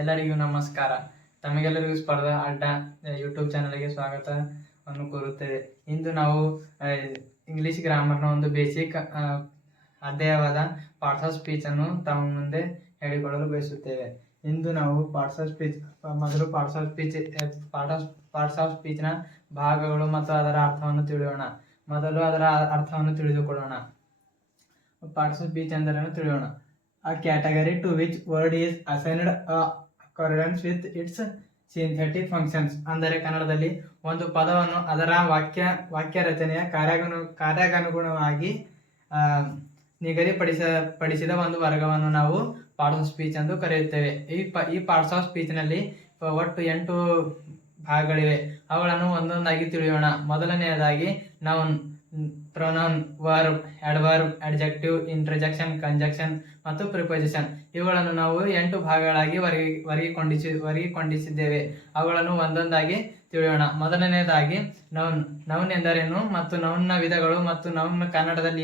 ಎಲ್ಲರಿಗೂ ನಮಸ್ಕಾರ. ತಮಗೆಲ್ಲರಿಗೂ ಸ್ಪರ್ಧಾ ಅಡ್ಡ ಯೂಟ್ಯೂಬ್ ಚಾನಲ್ಗೆ ಸ್ವಾಗತವನ್ನು ಕೋರುತ್ತೇವೆ. ಇಂದು ನಾವು ಇಂಗ್ಲಿಷ್ ಗ್ರಾಮರ್ನ ಒಂದು ಬೇಸಿಕ್ ಅಧ್ಯಾಯವಾದ ಪಾರ್ಟ್ಸ್ ಆಫ್ ಸ್ಪೀಚ್ ಅನ್ನು ತಮ್ಮ ಮುಂದೆ ಹೇಳಿಕೊಳ್ಳಲು ಬಯಸುತ್ತೇವೆ. ಇಂದು ನಾವು ಪಾರ್ಟ್ಸ್ ಆಫ್ ಸ್ಪೀಚ್ ಮೊದಲು ಪಾರ್ಟ್ಸ್ ಆಫ್ ಸ್ಪೀಚ್ನ ಭಾಗಗಳು ಮತ್ತು ಅದರ ಅರ್ಥವನ್ನು ತಿಳಿಯೋಣ. ಮೊದಲು ಅದರ ಅರ್ಥವನ್ನು ತಿಳಿದುಕೊಳ್ಳೋಣ. ಪಾರ್ಟ್ಸ್ ಆಫ್ ಸ್ಪೀಚ್ ಎಂದರೇನು ತಿಳಿಯೋಣ. A category to which word is assigned accordance with its synthetic functions. ಅಂದರೆ ಕನ್ನಡದಲ್ಲಿ ಒಂದು ಪದವನ್ನು ಅದರ ವಾಕ್ಯ ರಚನೆಯ ಕಾರ್ಯಾನುಗುಣವಾಗಿ ನಿಗದಿಪಡಿಸಿದ ಒಂದು ವರ್ಗವನ್ನು ನಾವು ಪಾರ್ಟ್ಸ್ ಆಫ್ ಸ್ಪೀಚ್ ಎಂದು ಕರೆಯುತ್ತೇವೆ. ಈ ಪಾರ್ಟ್ಸ್ ಆಫ್ ಸ್ಪೀಚ್ನಲ್ಲಿ ಒಟ್ಟು 8 ಭಾಗಗಳಿವೆ. ಅವುಗಳನ್ನು ಒಂದೊಂದಾಗಿ ತಿಳಿಯೋಣ. ಮೊದಲನೆಯದಾಗಿ noun, pronoun, verb, adverb, adjective, interjection, conjunction ಮತ್ತು ಪ್ರಿಪೋಸಿಷನ್. ಇವುಗಳನ್ನು ನಾವು 8 ಭಾಗಗಳಾಗಿ ವರ್ಗೀಕರಿಸಿದ್ದೇವೆ. ಅವುಗಳನ್ನು ಒಂದೊಂದಾಗಿ ತಿಳಿಯೋಣ. ಮೊದಲನೆಯದಾಗಿ ನೌನ್. ನೌನ್ ಎಂದರೇನು ಮತ್ತು ನೌನ್ನ ವಿಧಗಳು ಮತ್ತು ನೌನ್ ಕನ್ನಡದಲ್ಲಿ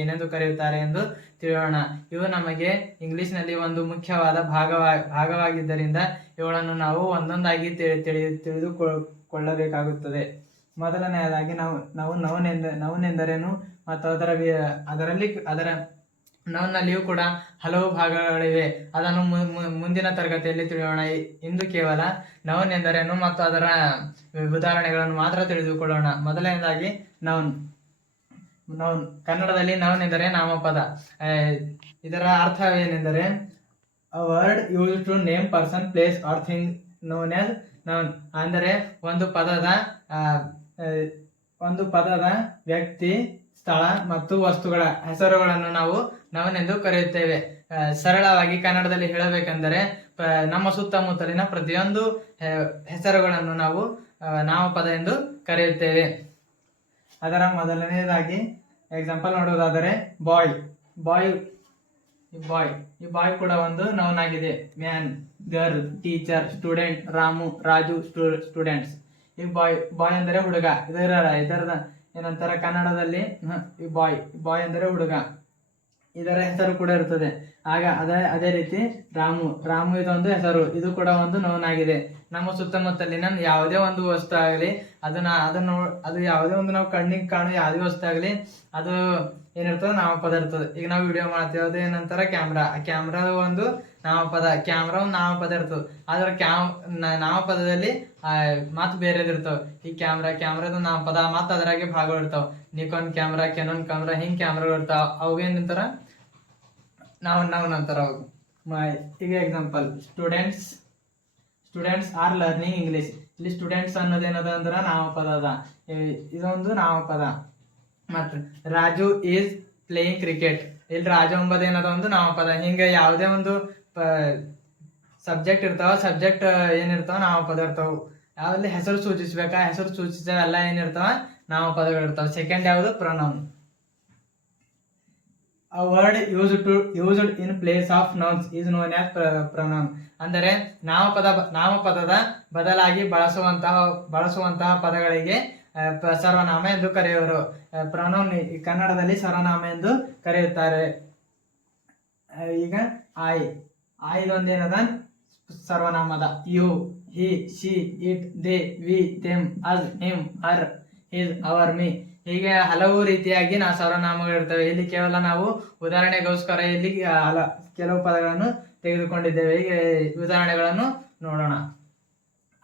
ಏನೆಂದು ಕರೆಯುತ್ತಾರೆ ಎಂದು ತಿಳಿಯೋಣ. ಇವು ನಮಗೆ ಇಂಗ್ಲಿಷ್ನಲ್ಲಿ ಒಂದು ಮುಖ್ಯವಾದ ಭಾಗವಾಗಿದ್ದರಿಂದ ಇವುಗಳನ್ನು ನಾವು ಒಂದೊಂದಾಗಿ ತಿಳಿದುಕೊಳ್ಳಬೇಕಾಗುತ್ತದೆ. ಮೊದಲನೆಯದಾಗಿ ನೌನ್ ಎಂದರೇನು ಮತ್ತು ಅದರ ನೌನ್ನಲ್ಲಿಯೂ ಕೂಡ ಹಲವು ಭಾಗಗಳಿವೆ. ಅದನ್ನು ಮುಂದಿನ ತರಗತಿಯಲ್ಲಿ ತಿಳಿಯೋಣ. ಇಂದು ಕೇವಲ ನೌನ್ ಎಂದರೇನು ಮತ್ತು ಅದರ ಉದಾಹರಣೆಗಳನ್ನು ಮಾತ್ರ ತಿಳಿದುಕೊಳ್ಳೋಣ. ಮೊದಲನೇದಾಗಿ ನೌನ್. ಕನ್ನಡದಲ್ಲಿ ನೌನ್ ಎಂದರೆ ನಾಮಪದ. ಇದರ ಅರ್ಥವೇನೆಂದರೆ a word use to name person, place or thing known as noun. ಅಂದರೆ ಒಂದು ಪದದ ವ್ಯಕ್ತಿ, ಸ್ಥಳ ಮತ್ತು ವಸ್ತುಗಳ ಹೆಸರುಗಳನ್ನು ನಾವು ನೌನ್ ಎಂದು ಕರೆಯುತ್ತೇವೆ. ಸರಳವಾಗಿ ಕನ್ನಡದಲ್ಲಿ ಹೇಳಬೇಕೆಂದರೆ ನಮ್ಮ ಸುತ್ತಮುತ್ತಲಿನ ಪ್ರತಿಯೊಂದು ಹೆಸರುಗಳನ್ನು ನಾವು ನಾಮಪದ ಎಂದು ಕರೆಯುತ್ತೇವೆ. ಅದರ ಮೊದಲನೆಯದಾಗಿ ಎಕ್ಸಾಂಪಲ್ ನೋಡುವುದಾದರೆ ಈ ಬಾಯ್ ಕೂಡ ಒಂದು ನೌನ್ ಆಗಿದೆ. Man, girl, teacher, student, Ramu, Raju, students. ಈ ಬಾಯ್ ಅಂದರೆ ಹುಡುಗ. ಇದರದ ಏನಂತಾರೆ ಕನ್ನಡದಲ್ಲಿ ಬಾಯ್ ಅಂದರೆ ಹುಡುಗ. ಇದರ ಹೆಸರು ಕೂಡ ಇರುತ್ತದೆ. ಆಗ ಅದೇ ರೀತಿ ರಾಮು ಇದೊಂದು ಹೆಸರು. ಇದು ಕೂಡ ಒಂದು ನೌನ್ ಆಗಿದೆ. ನಮ್ಮ ಸುತ್ತಮುತ್ತಲಿನ ಯಾವುದೇ ಒಂದು ವಸ್ತು ಆಗಲಿ ಅದು ಯಾವುದೇ ಒಂದು ನಾವು ಕಣ್ಣಿಗೆ ಕಾಣೋ ಯಾವುದೇ ವಸ್ತು ಆಗಲಿ ಅದು ಏನಿರ್ತದೆ ನಾಮಪದ ಇರ್ತದೆ. ಈಗ ನಾವು ವಿಡಿಯೋ ಮಾಡ್ತೀವಿ, ಅದು ಏನಂತಾರೆ ಕ್ಯಾಮ್ರಾ ಒಂದು ನಾಮಪದ. ಕ್ಯಾಮ್ರಾ ಒಂದು ನಾಮಪದ ಇರ್ತದೆ. ಆದ್ರೆ ನಾಮಪದದಲ್ಲಿ ಮಾತು ಬೇರೆದಿರ್ತಾವ. ಈ ಕ್ಯಾಮ್ರಾದ ನಾಮಪದ ಮತ್ತು ಅದರಾಗೆ ಭಾಗಗಳು ಇರ್ತಾವ. ನಿಕಾನ್ ಕ್ಯಾಮ್ರಾ, ಕೆನಾನ್ ಕ್ಯಾಮ್ರಾ, ಹಿಂಗ್ ಕ್ಯಾಮ್ರಾಗಳು ಇರ್ತಾವ. ಅವು ಏನಂತಾರ ನೌನ್ ಅಂತಾರ ಅವು. ಈಗ example students R learning English. ಇಲ್ಲಿ ಸ್ಟೂಡೆಂಟ್ಸ್ ಅನ್ನೋದೇನದ ಅಂದ್ರೆ ನಾಮಪದ ಅದ. ಇದೊಂದು ನಾಮಪದ. ಮತ್ತು ರಾಜು ಈಸ್ ಪ್ಲೇಯಿಂಗ್ ಕ್ರಿಕೆಟ್. ಇಲ್ಲಿ ರಾಜು ಎಂಬುದೇನದ ಒಂದು ನಾಮಪದ. ಹಿಂಗೆ ಯಾವುದೇ ಒಂದು ಸಬ್ಜೆಕ್ಟ್ ಇರ್ತಾವ. ಸಬ್ಜೆಕ್ಟ್ ಏನಿರ್ತಾವ ನಾಮಪದ ಇರ್ತಾವ. ಯಾವ್ದಲ್ಲಿ ಹೆಸರು ಸೂಚಿಸ್ಬೇಕಾ, ಹೆಸರು ಸೂಚಿಸವೆಲ್ಲ ಏನಿರ್ತಾವ ನಾಮಪದಗಳು ಇರ್ತಾವ. ಸೆಕೆಂಡ್ ಯಾವುದು pronoun. A word used in place of nouns is known as pronoun. ಅಂದರೆ ನಾಮಪದದ ಬದಲಾಗಿ ಬಳಸುವಂತಹ ಪದಗಳಿಗೆ ಸರ್ವನಾಮ ಎಂದು ಕರೆಯುವರು. ಪ್ರೊನೌನ್ ಕನ್ನಡದಲ್ಲಿ ಸರ್ವನಾಮ ಎಂದು ಕರೆಯುತ್ತಾರೆ. ಈಗ ಇದೊಂದೇನದ ಸರ್ವನಾಮದ. You, he, she, it, they, we, them, us, him, her, his, our, me. ಹೀಗೆ ಹಲವು ರೀತಿಯಾಗಿ ನಾವು ಸರ್ವನಾಮಗಳಿರ್ತವೆ. ಇಲ್ಲಿ ಕೇವಲ ನಾವು ಉದಾಹರಣೆಗೋಸ್ಕರ ಇಲ್ಲಿ ಕೆಲವು ಪದಗಳನ್ನು ತೆಗೆದುಕೊಂಡಿದ್ದೇವೆ. ಹೀಗೆ ಉದಾಹರಣೆಗಳನ್ನು ನೋಡೋಣ.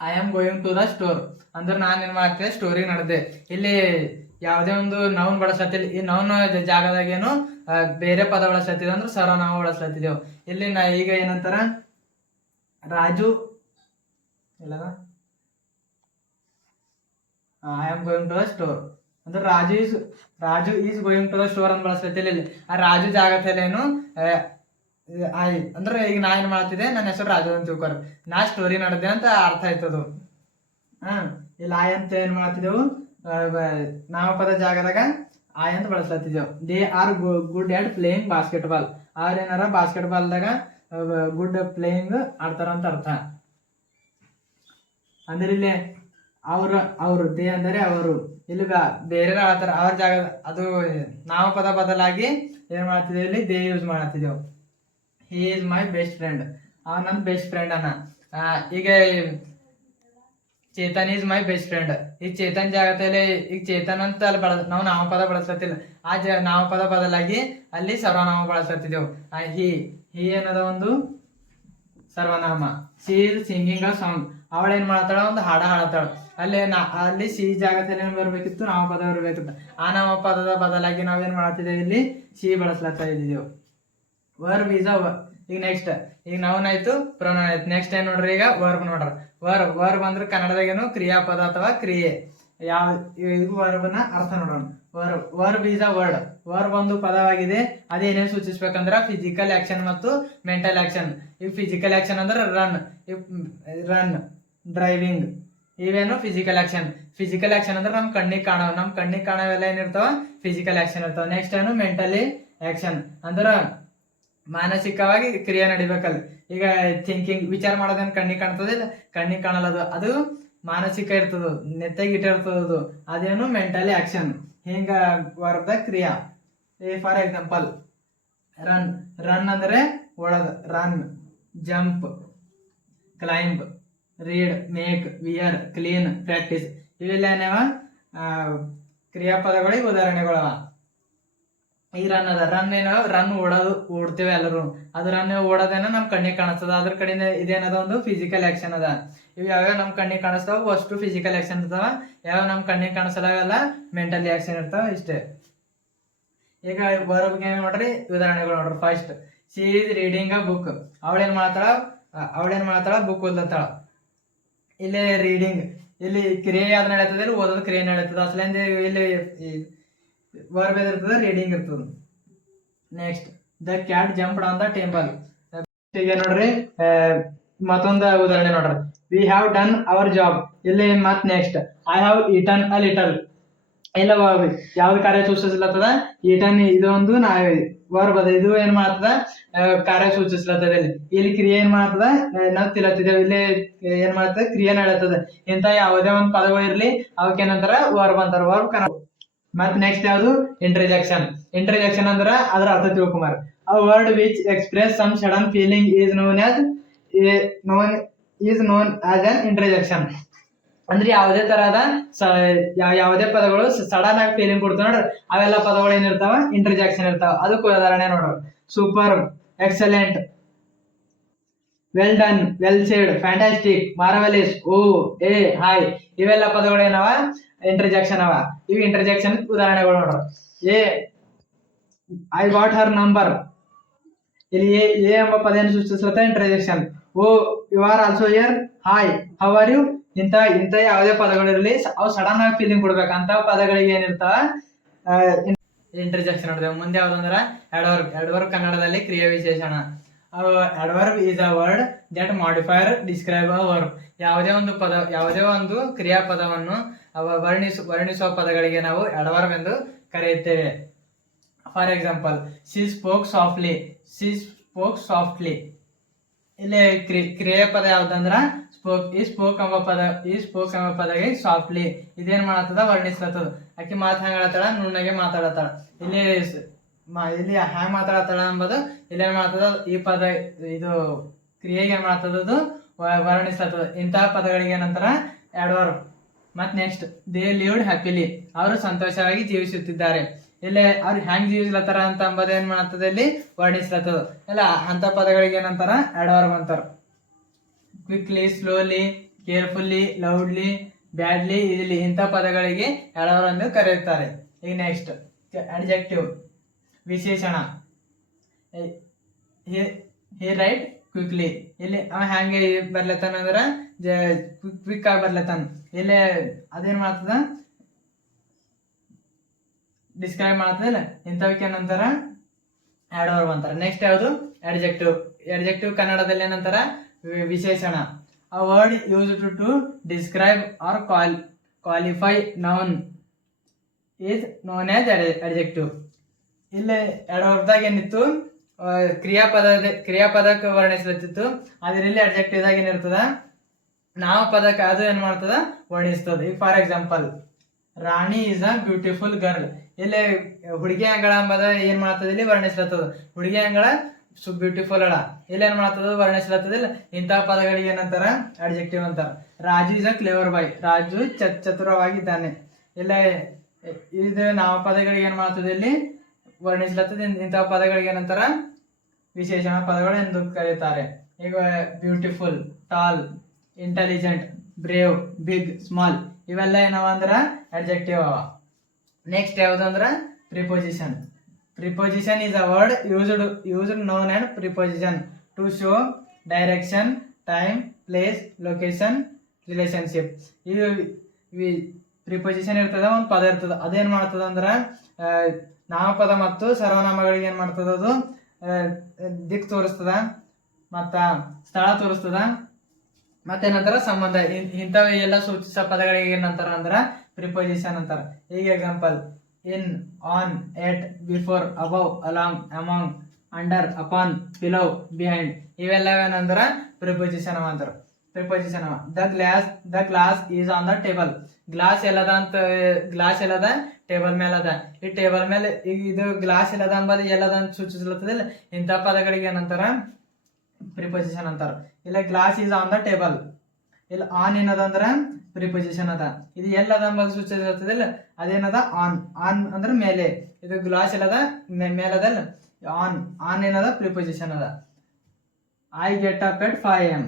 I am going to the store ಅಂದ್ರೆ ನಾನೇನ್ ಮಾಡ್ತೇವೆ, ಸ್ಟೋರಿಗೆ ನಡೆದೆ. ಇಲ್ಲಿ ಯಾವುದೇ ಒಂದು ನೌನ್ ಬಳಸತ್ತಿಲ್ಲ. ಈ ನೌನ್ ಜಾಗದಾಗೇನು ಬೇರೆ ಪದ ಬಳಸತ್ತಿದೆ ಅಂದ್ರೆ ಸರ್ವನಾಮ ಬಳಸತ್ತಿದ್ದೇವೆ. ಇಲ್ಲಿ ಈಗ ಏನಂತಾರ Raju I am going to the store ಅಂದ್ರೆ Raju is going to the store ಅಂತ ಬಳಸ್ಲತ್ತಿಲ್ಲ. ಇಲ್ಲಿ ಆ ರಾಜು ಜಾಗದಲ್ಲೇನು ಅಂದ್ರೆ ಈಗ ನಾ ಏನ್ ಮಾಡ್ತಿದ್ದೆ, ನನ್ನ ಹೆಸರು ರಾಜು ಅಂತ ತಿಳ್ಕೊರ್, ನಾ ಸ್ಟೋರಿ ನಡೆದೆ ಅಂತ ಅರ್ಥ ಆಯ್ತದು. ಇಲ್ಲಿ ಅಂತ ಏನ್ ಮಾಡ್ತಿದ್ದೆವು, ನಾಮಪದ ಜಾಗದಾಗ ಅಂತ ಬಳಸ್ಲತ್ತಿದ್ದೆವು. They are good at playing basketball. ಅವ್ರೇನಾರ ಬಾಸ್ಕೆಟ್ಬಾಲ್ದಾಗ ಗುಡ್ ಪ್ಲೇಯಿಂಗ್ ಆಡ್ತಾರಂತ ಅರ್ಥ. ಅಂದ್ರೆ ಇಲ್ಲಿ ಅವರು ದೇ ಅಂದರೆ ಅವರು. ಇಲ್ಲಿ ಬೇರೆ ಆತರ ಅವ್ರ ಜಾಗ ಅದು ನಾಮಪದ ಬದಲಾಗಿ ಏನ್ ಮಾಡ್ತಿದ್ದೇವೆ, ಇಲ್ಲಿ ದೇ ಯೂಸ್ ಮಾಡತ್ತಿದ್ದೇವೆ. He is my best friend. ಅವ ನನ್ನ ಬೆಸ್ಟ್ ಫ್ರೆಂಡ್ ಅನ್ನ. ಈಗ Chetan is my best friend. ಈಗ ಚೇತನ್ ಜಾಗದಲ್ಲಿ ಈಗ ಚೇತನ್ ಅಂತ ಅಲ್ಲಿ ನಾವು ನಾಮಪದ ಬಳಸತ್ತಿಲ್ಲ. ನಾಮಪದ ಬದಲಾಗಿ ಅಲ್ಲಿ ಸರ್ವನಾಮ ಬಳಸತ್ತಿದ್ದೆವು. ಹಿ ಏನದ ಒಂದು ಸರ್ವನಾಮ. She is singing a song. ಅವಳೇನ್ ಮಾಡ್ತಾಳ, ಒಂದು ಹಾಡ ಹಾಡತಾಳ. ಅಲ್ಲಿ ಸಿ ಜಾಗದಲ್ಲಿ ಏನ್ ಬರ್ಬೇಕಿತ್ತು, ನಾಮಪದ ಬರ್ಬೇಕಿತ್ತು. ಆ ನಾಮಪದದ ಬದಲಾಗಿ ನಾವೇನ್ ಮಾಡತ್ತಿದ್ದೇವೆ, ಇಲ್ಲಿ ಸಿ ಬಳಸ್ಲತ್ತಾ ಇದ್ದೀವಿ. ವರ್ಬ್ ಈಸ್ ಈಗ ನೆಕ್ಸ್ಟ್ ಈಗ ನೌನ್ ಆಯ್ತು, ಪ್ರೊನೌನ್ ಆಯ್ತು. ನೆಕ್ಸ್ಟ್ ಏನ್ ನೋಡ್ರಿ, ಈಗ ವರ್ಬ್ ನೋಡ್ರ. ವರ್ಬ್ ಅಂದ್ರೆ ಕನ್ನಡದಾಗೇನು ಕ್ರಿಯಾಪದ ಅಥವಾ ಕ್ರಿಯೆ. ಯಾವ ವರ್ಬ್ನ ಅರ್ಥ ನೋಡೋಣ. Verb is a word. Verb ಒಂದು ಪದವಾಗಿದೆ. ಅದೇನೇನು ಸೂಚಿಸ್ಬೇಕಂದ್ರ ಫಿಸಿಕಲ್ ಆಕ್ಷನ್ ಮತ್ತು ಮೆಂಟಲ್ ಆಕ್ಷನ್. ಈಗ ಫಿಸಿಕಲ್ ಆಕ್ಷನ್ ಅಂದ್ರೆ ರನ್, ಡ್ರೈವಿಂಗ್, ಇವೇನು ಫಿಸಿಕಲ್ ಆಕ್ಷನ್. ಫಿಸಿಕಲ್ ಆಕ್ಷನ್ ಅಂದ್ರೆ ನಮ್ ಕಣ್ಣಿಗೆ ಕಾಣವೆಲ್ಲ ಏನಿರ್ತಾವ, ಫಿಸಿಕಲ್ ಆಕ್ಷನ್ ಇರ್ತಾವ. ನೆಕ್ಸ್ಟ್ ಏನು ಮೆಂಟಲಿ ಆಕ್ಷನ್ ಅಂದ್ರ ಮಾನಸಿಕವಾಗಿ ಕ್ರಿಯೆ ನಡಿಬೇಕಲ್ಲ. ಈಗ ಥಿಂಕಿಂಗ್, ವಿಚಾರ ಮಾಡೋದೇನು ಕಣ್ಣಿಗೆ ಕಾಣ್ತದಿಲ್ಲ, ಕಣ್ಣಿಗೆ ಕಾಣಲ್ಲ. ಅದು ಮಾನಸಿಕ ಇರ್ತದ, ನೆತ್ತಾಗಿ ಇಟ್ಟಿರ್ತದ. ಅದೇನು ಮೆಂಟಲಿ ಆಕ್ಷನ್. ಹಿಂಗ ವರ್ದ ಕ್ರಿಯಾ. ಫಾರ್ ಎಕ್ಸಾಂಪಲ್ ರನ್ ಅಂದ್ರೆ ಓಡೋದು. Run, jump, climb, read, make, wear, clean, practise. ಇವೆಲ್ಲ ಏನೇವ ಕ್ರಿಯಾಪದಗಳಿಗೆ ಉದಾಹರಣೆಗಳವ. ಈ ರನ್ ಅದ. ರನ್ ಓಡ್ತೇವೆ ಎಲ್ಲರೂ. ಅದು ರನ್ ಓಡೋದೇನ ನಮ್ ಕಣ್ಣಿಗೆ ಕಾಣಿಸ್ತದ. ಅದ್ರ ಕಡೆಯಿಂದ ಇದೇನದ, ಒಂದು ಫಿಸಿಕಲ್ ಆಕ್ಷನ್ ಅದ. ಇವ್ ಯಾವ್ಯಾವ ನಮ್ ಕಣ್ಣಿಗೆ ಕಾಣಿಸ್ತಾವ ಅಷ್ಟು ಫಿಸಿಕಲ್ ಆಕ್ಷನ್ ಇರ್ತಾವ. ಯಾವ ನಮ್ ಕಣ್ಣಿಗೆ ಕಾಣಿಸಲ್ಲ ಮೆಂಟಲಿ ಆಕ್ಷನ್ ಇರ್ತಾವ. ಇಷ್ಟೇ. ಈಗ ವರ್ಬ್ಗೆ ಏನ್ ನೋಡ್ರಿ, ಉದಾಹರಣೆಗಳು ನೋಡ್ರಿ. First, she is reading a book. ಅವಳೇನ್ ಮಾಡ್ತಾಳ, ಬುಕ್ ಓದ್ಲತ್ತಾಳ. ಇಲ್ಲಿ ರೀಡಿಂಗ್, ಇಲ್ಲಿ ಕ್ರಿಯೆ ಯಾವ್ದು ನಡೀತದೆ, ಇಲ್ಲಿ ಓದೋದು ಕ್ರಿಯೆ ನಡೀತದ. ಅಸಲಿಂದ ಇಲ್ಲಿ ವರ್ಬ್ ಎದಿರ್ತದ, ರೀಡಿಂಗ್ ಇರ್ತದ. Next, the cat jumped on the table. ಈಗ ನೋಡ್ರಿ ಮತ್ತೊಂದು ಉದಾಹರಣೆ ನೋಡ್ರಿ. We have done hour job. ಇಲ್ಲಿ ಮತ್ next, I have eaten a little. ಇಲ್ಲ ಯಾವ್ದು ಕಾರ್ಯ ಸೂಚಿಸ್ಲತ್ತದ, ಈಟನ್ ಇದು ಒಂದು ವರ್ಬ್ ಅದ. ಇದು ಏನ್ ಮಾಡ್ತದ, ಕಾರ್ಯ ಸೂಚಿಸ್ಲತ್ತದ. ಇಲ್ಲಿ ಕ್ರಿಯೆ ಏನ್ ಮಾಡ್ತದ, ನಾವು ತಿಳತ್ತಿದ್ದೇವೆ. ಇಲ್ಲಿ ಏನ್ ಮಾಡ್ತದ, ಕ್ರಿಯೆ ನಡೀತದ. ಇಂತ ಯಾವುದೇ ಒಂದು ಪದಗಳು ಇರ್ಲಿ ಅವಕ್ಕೇನಂತಾರ, ವರ್ಬ್ ಅಂತಾರ. ವರ್ಬ್ ಕನ್ನಡ. ಮತ್ ನೆಕ್ಸ್ಟ್ ಯಾವುದು, ಇಂಟರ್ಜೆಕ್ಷನ್. ಇಂಟರ್ಜೆಕ್ಷನ್ ಅಂದ್ರ ಅದ್ರ ಅರ್ಥ ತಿಳ್ಕೊಂಬಾರ. A word which express some sudden feeling is known as an interjection. ಅಂದ್ರೆ ಯಾವುದೇ ತರಹದ ಯಾವುದೇ ಪದಗಳು ಸಡನ್ ಆಗಿ ಫೀಲಿಂಗ್ ಕೊಡ್ತಾವ ನೋಡ್ರಿ, ಅವೆಲ್ಲ ಪದಗಳು ಏನಿರ್ತಾವ, ಇಂಟರ್ಜೆಕ್ಷನ್ ಇರ್ತಾವ. ಅದಕ್ಕೆ ಉದಾಹರಣೆ ನೋಡ್ರಿ. Super, excellent, well done, well said, fantastic, marvellous, oh, eh, hi. ಇವೆಲ್ಲ ಪದಗಳು ಏನವ, ಇಂಟರ್ಜೆಕ್ಷನ್ ಅವ. ಇವು ಇಂಟರ್ಜೆಕ್ಷನ್ ಉದಾಹರಣೆಗಳು ನೋಡ್ರಿ. I got her number. ಇಲ್ಲಿ ಎ ಎಂಬ ಪದ ಏನು ಸೂಚಿಸುತ್ತೆ, interjection. Oh, you are also here, hi, how are you. ಇಂತ ಯಾವುದೇ ಪದಗಳಿರಲಿ ಅವು ಸಡನ್ ಆಗಿ ಫೀಲಿಂಗ್ ಕೊಡ್ಬೇಕು. ಅಂತ ಪದಗಳಿಗೆ ಏನಿರ್ತಾವ, ಇಂಟರ್ಜೆಕ್ಷನ್ ನೋಡಿದೆ. ಮುಂದೆ ಯಾವ್ದಂದ್ರ ಎಡ್ವರ್ಬ್ ಕನ್ನಡದಲ್ಲಿ ಕ್ರಿಯಾ ವಿಶೇಷಣ. adverb is a word that modifier describe a verb. ಯಾವುದೇ ಒಂದು ಕ್ರಿಯಾಪದವನ್ನು ವರ್ಣಿಸುವ ಪದಗಳಿಗೆ ನಾವು adverb ಎಂದು ಕರೆಯುತ್ತೇವೆ. For example, she spoke softly. ಇಲ್ಲಿ ಕ್ರಿಯಾಪದ ಯಾವ್ದಂದ್ರ ಸ್ಪೋಕ್ ಎಂಬ ಪದಗೆ ಸಾಫ್ಟ್ಲಿ. ಇದೇನ್ ಮಾಡತ್ತದ, ವರ್ಣಿಸ್ಲತ್ತದ. ಆಕಿ ಮಾತು ಹೆಂಗ ಆಡತ್ತಾಳ, ನುಣ್ಣಗೆ ಮಾತಾಡತ್ತಾಳ. ಇಲ್ಲಿ ಹ್ಯಾಂಗ್ ಮಾತಾಡತ್ತಾಳ ಎಂಬುದು ಇಲ್ಲೇನ್ ಮಾಡ್ತದ, ಈ ಪದ ಇದು ಕ್ರಿಯೆಗೆ ಏನ್ ಮಾಡ್ತದ, ವರ್ಣಿಸ್ಲತ್ತದ. ಇಂತಹ ಪದಗಳಿಗೆ ಏನಂತಾರ, adverb. ಮತ್ ನೆಕ್ಸ್ಟ್, ದೇ ಲಿವ್ಡ್ ಹ್ಯಾಪಿಲಿ. ಅವರು ಸಂತೋಷವಾಗಿ ಜೀವಿಸುತ್ತಿದ್ದಾರೆ. ಇಲ್ಲಿ ಅವ್ರು ಹೆಂಗ್ ಜೀವಿಸ್ಲತ್ತಾರ ಅಂತ ಅಂಬದ ಏನ್ ಮಾಡ್ತದ, ಇಲ್ಲಿ ವರ್ಣಿಸ್ಲತ್ತದ. ಇಲ್ಲ ಅಂತ ಪದಗಳಿಗೆ ಏನಂತಾರ, adverb ಅಂತಾರ. ಕ್ವಿಕ್ಲಿ, ಸ್ಲೋಲಿ, ಕೇರ್ಫುಲ್ಲಿ, ಲೌಡ್ಲಿ, ಬ್ಯಾಡ್ಲಿ, ಇಲ್ಲಿ ಇಂಥ ಪದಗಳಿಗೆ adverb ಎಂದು ಕರೆಯುತ್ತಾರೆ. ಈಗ ನೆಕ್ಸ್ಟ್, ಅಡ್ಜೆಕ್ಟಿವ್ ವಿಶೇಷಣ. ಹಿ ರೈಟ್ ಕ್ವಿಕ್ಲಿ. ಇಲ್ಲಿ ಅವ ಹೆಂಗೆ ಬರ್ಲತ್ತಾನ ಅಂದ್ರ ಕ್ವಿಕ್ ಆಗಿ ಬರ್ಲತ್ತಾನ. ಇಲ್ಲಿ ಅದೇನ್ ಮಾಡ್ತದ, ಡಿಸ್ಕ್ರೈಬ್ ಮಾಡ್ತದಿಲ್ಲ. ಇಂಥವಕ್ಕೆ ಏನಂತಾರ, adverb ಅಂತಾರ. ನೆಕ್ಸ್ಟ್ ಯಾವುದು, ಅಡ್ಜೆಕ್ಟಿವ್ ಕನ್ನಡದಲ್ಲಿ ಏನಂತಾರ, ವಿಶೇಷಣ. A word used to describe or qualify noun is known as adjective. ಇಲ್ಲಿ adverbದಾಗ ಏನಿತ್ತು, ಕ್ರಿಯಾಪದಕ್ಕೆ ವರ್ಣಿಸ್ಲತ್ತಿತ್ತು. ಅದ್ರ ಇಲ್ಲಿ ಅಡ್ಜೆಕ್ಟಿವ್ದಾಗ ಏನಿರ್ತದ, ನಾಮಪದಕ್ಕೆ ಅದು ಏನ್ ಮಾಡ್ತದ, ವರ್ಣಿಸ್ತದ. ಈಗ for example, Rani is a beautiful girl. ಇಲ್ಲಿ ಹುಡುಗಿ ಅಂಗಳ ಎಂಬುದ ಏನ್ ಮಾಡ್ತದ, ಇಲ್ಲಿ ವರ್ಣಿಸ್ಲತ್ತದ. ಹುಡುಗಿ ಅಂಗಳ ಬ್ಯೂಟಿಫುಲ್ ಅಳ. ಇಲ್ಲೇನ್ ಮಾಡ್ತದ ವರ್ಣಿಸ್ಲತ್ತದಿಲ್ಲ. ಇಂತಹ ಪದಗಳಿಗೆ ಏನಂತಾರ ಅಡ್ಜೆಕ್ಟಿವ್ ಅಂತಾರ. ರಾಜು ಇಸ್ ಅ ಕ್ಲೇವರ್ ಬಾಯ್. ರಾಜು ಚತುರವಾಗಿದ್ದಾನೆ. ಇಲ್ಲ ಇದು ನಾಮಪದಗಳಿಗೆ ಏನ್ ಮಾಡ್ತದೆ ಇಲ್ಲಿ ವರ್ಣಿಸ್ಲತ್ತದ. ಇಂತಹ ಪದಗಳಿಗೆ ಏನಂತಾರ ವಿಶೇಷಣ ಪದಗಳು ಎಂದು ಕರೀತಾರೆ. ಈಗ beautiful, tall, intelligent, brave, big, small ಇವೆಲ್ಲ ಏನವ ಅಂದ್ರ ಅಡ್ಜೆಕ್ಟಿವ್ ಅವ. ನೆಕ್ಸ್ಟ್ ಯಾವ್ದು ಅಂದ್ರ preposition. Preposition is a word used noun and preposition to show direction, time, place, location, relationship. ಇದು ಪ್ರಿಪೋಸಿಷನ್ ಇರ್ತದ, ಒಂದು ಪದ ಇರ್ತದ. ಅದೇನ್ ಮಾಡ್ತದ ಅಂದ್ರ ನಾಮಪದ ಮತ್ತು ಸರ್ವನಾಮಗಳಿಗೆ ಏನ್ ಮಾಡ್ತದ ಅದು ದಿಕ್ ತೋರಿಸ್ತದ, ಮತ್ತ ಸ್ಥಳ ತೋರಿಸ್ತದ, ಮತ್ತೇನಂತಾರ ಸಂಬಂಧ. ಇಂಥವ ಎಲ್ಲ ಸೂಚಿಸೋ ಪದಗಳಿಗೆ ಏನಂತಾರ ಅಂದ್ರ ಪ್ರಿಪೋಸಿಷನ್ ಅಂತಾರ. ಈಗ example in, on, at, before, above, along, among, under, upon, below, behind ಇವೆಲ್ಲ ಏನಂದ್ರ ಪ್ರಿಪೋಸಿಷನ್ ಅಂತಾರ. ಪ್ರಿಪೋಸಿಷನ್ ಅವ. The glass is on the table. Glass ಎಲ್ಲದ ಟೇಬಲ್ ಮೇಲೆ ಅದ. ಈ ಟೇಬಲ್ ಮೇಲೆ ಇದು ಗ್ಲಾಸ್ ಎಲ್ಲದ ಅಂಬದು ಎಲ್ಲದ ಅಂತ ಸೂಚಿಸಲತ್ತದಿಲ್ಲ. ಇಂಥ ಪದಗಳಿಗೆ ಏನಂತಾರ ಪ್ರಿಪೋಸಿಷನ್ ಅಂತಾರ. ಇಲ್ಲ glass is on the table. ಇಲ್ಲ ಆನ್ ಏನದ ಅಂದ್ರ ಪ್ರಿಪೋಸಿಷನ್ ಅದ. ಇದು ಎಲ್ಲದ ಅಂಬದು ಸೂಚಿಸಲತ್ತದಿಲ್ಲ, ಅದೇನದ ಆನ್. ಆನ್ ಅಂದ್ರ ಮೇಲೆ. ಇದು ಗ್ಲಾಸ್ ಎಲ್ಲದ ಮೇಲದಲ್ಲ, ಆನ್ ಏನದ ಪ್ರಿಪೋಸಿಷನ್ ಅದ. I get up at 5 AM.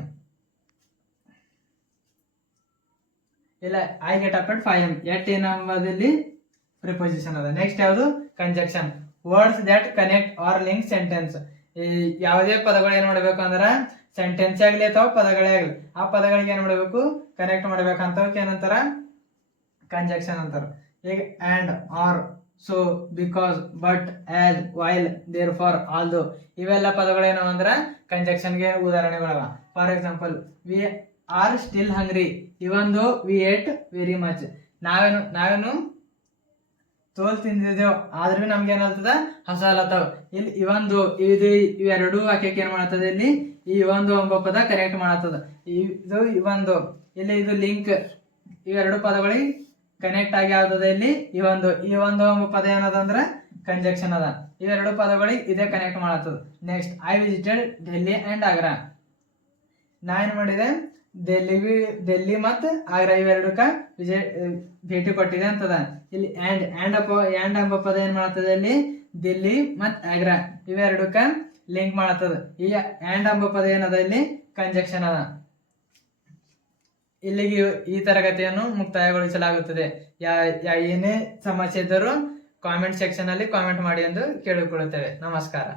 ಇಲ್ಲ I get up at 5 AM. At ಏನಂಬದಲ್ಲಿ ಪ್ರಿಪೋಸಿಷನ್ ಅದ. ನೆಕ್ಸ್ಟ್ ಯಾವುದು conjunction. Words that connect or link sentence. ಯಾವುದೇ ಪದಗಳು ಏನ್ ಮಾಡ್ಬೇಕು ಅಂದ್ರ ಸೆಂಟೆನ್ಸ್ ಆಗ್ಲಿ ಅಥವಾ ಪದಗಳೇ ಆಗ್ಲಿ ಆ ಪದಗಳಿಗೆ ಏನ್ ಮಾಡ್ಬೇಕು ಕನೆಕ್ಟ್ ಮಾಡ್ಬೇಕಂತ ಏನಂತಾರ ಕಂಜಂಕ್ಷನ್ ಅಂತಾರ. ಈಗ and, or, so, because, but, as, while, therefore, although ಇವೆಲ್ಲ ಪದಗಳು ಏನವ ಅಂದ್ರ ಕಂಜಂಕ್ಷನ್ಗೆ ಉದಾಹರಣೆಗಳವ. For example we are still hungry even though we eight very much. ನಾವೇನು ತೋಲ್ ತಿಂದಿದ್ದೇವ್ ಆದ್ರೂ ನಮ್ಗೆ ಏನಾಗ್ತದ ಹಸಲತ್ತವ. ಇಲ್ಲಿ ಇವೊಂದು ಇವೆರಡು ವಾಕ್ಯಕ್ಕೆ ಏನ್ ಮಾಡ್ತದೆ, ಇಲ್ಲಿ ಈ ಒಂದು ಎಂಬ ಪದ ಕನೆಕ್ಟ್ ಮಾಡತ್ತದ. ಇದು ಇವೊಂದು, ಇಲ್ಲಿ ಇದು ಲಿಂಕ್. ಇವೆರಡು ಪದಗಳಿಗೆ ಕನೆಕ್ಟ್ ಆಗಿ ಆಗ್ತದೆ. ಇಲ್ಲಿ ಈ ಒಂದು ಎಂಬ ಪದ ಏನದ ಅಂದ್ರ ಕಂಜಂಕ್ಷನ್ ಅದ. ಇವೆರಡು ಪದಗಳಿಗೆ ಇದೇ ಕನೆಕ್ಟ್ ಮಾಡತ್ತದ. Next I visited Delhi and Agra. ನಾ ಏನ್ ಮಾಡಿದೆ ಡೆಲ್ಲಿ ಮತ್ತು ಆಗ್ರಾ ಇವೆರಡಕ್ಕ ಭೇಟಿ ಕೊಟ್ಟಿದೆ ಅಂತದ. ಇಲ್ಲಿ ಆ್ಯಂಡ್ ಎಂಬ ಪದ ಏನ್ ಮಾಡತ್ತದ, ಇಲ್ಲಿ ದಿಲ್ಲಿ ಮತ್ ಆಗ್ರಾ ಇವೆರಡಕ್ಕ ಲಿಂಕ್ ಮಾಡತ್ತದ. ಈ ಆ್ಯಂಡ್ ಎಂಬ ಪದ ಏನದ, ಇಲ್ಲಿ ಕಂಜಂಕ್ಷನ್ ಅದ. ಇಲ್ಲಿಗೆ ಈ ತರಗತಿಯನ್ನು ಮುಕ್ತಾಯಗೊಳಿಸಲಾಗುತ್ತದೆ. ಏನೇ ಸಮಸ್ಯೆ ಇದ್ದರೂ ಕಾಮೆಂಟ್ ಸೆಕ್ಷನ್ ಅಲ್ಲಿ ಕಾಮೆಂಟ್ ಮಾಡಿ ಎಂದು ಕೇಳಿಕೊಳ್ಳುತ್ತೇವೆ. ನಮಸ್ಕಾರ.